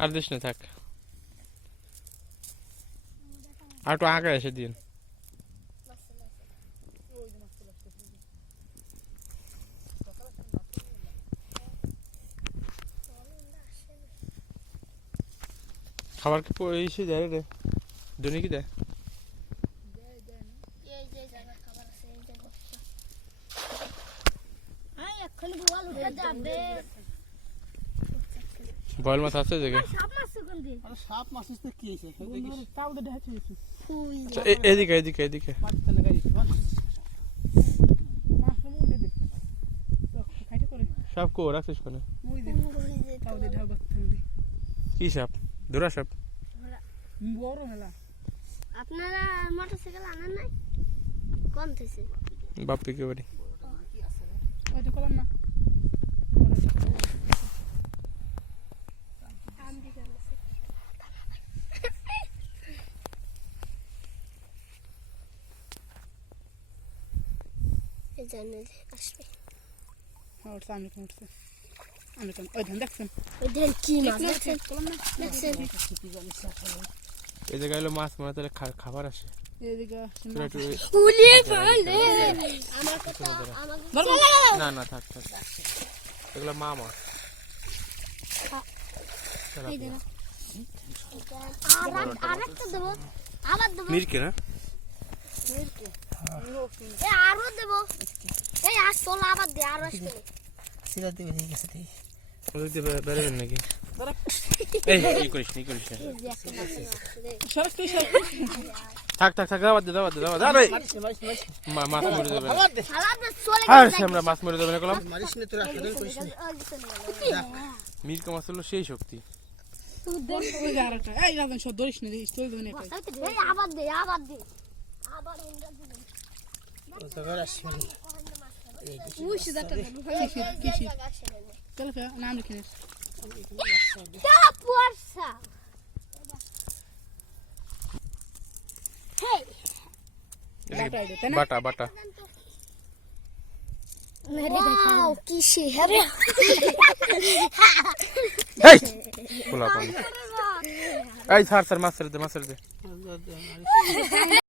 আর this না থাক আর একটু আগে এসে দিন খাবার কি এসে দেয় রে ধনী কি দেয় বয়েল মাছ আছে দেখে সাপ মাছ কি আছে এদিকে এদিকে এদিকে সাপ কো রাখছিস কোনে কি সাপ ধরা সাপ বড় মেলা আপনারা মোটরসাইকেল আনেন নাই কোন থেকে বাপ্পি কে বাড়ি ওই তো কলাম না এই জানে আসবে আর সামনে উঠছে আমি কোন ওই ধান দেখছেন ওই দেন কি মাছ দেখছেন দেখছেন এই জায়গায় হলো মাছ মারা তাহলে খাবার আসে এদিকে উলিয়ে পালে আমার কথা আমাকে না না থাক থাক এগুলো মা মাছ এই দেন আরেকটা দেব আবার দেব মিরকে না এই আরো দেব এই আর চল আবার দে আরো আসবে সিরা দিবে ঠিক আছে ঠিক ওদিক দিয়ে বেরোবেন নাকি এই কি করিস নি করিস সরক তুই সরক থাক থাক থাক দাও দাও দাও আরে মাছ মরে যাবে সালা দে চলে আর আমরা মাছ মরে যাবে না কলম মারিস না তোরা আসলে করিস না মিরকা মাছ হলো সেই শক্তি তুই দেখ ওই জায়গাটা এই রাজন সব ধরিস না চল দেবে না এই আবার দে আবার উন্ডা দিবি তো ঘর আসবে ওই সিধাটা কিসি চল ফে নাম লিখে নে কা পড়সা হেই বাটা বাটা ওয়াও কি শিহরে এই পোলা পানি এই ছাড় ছাড় মাছ ছেড়ে দে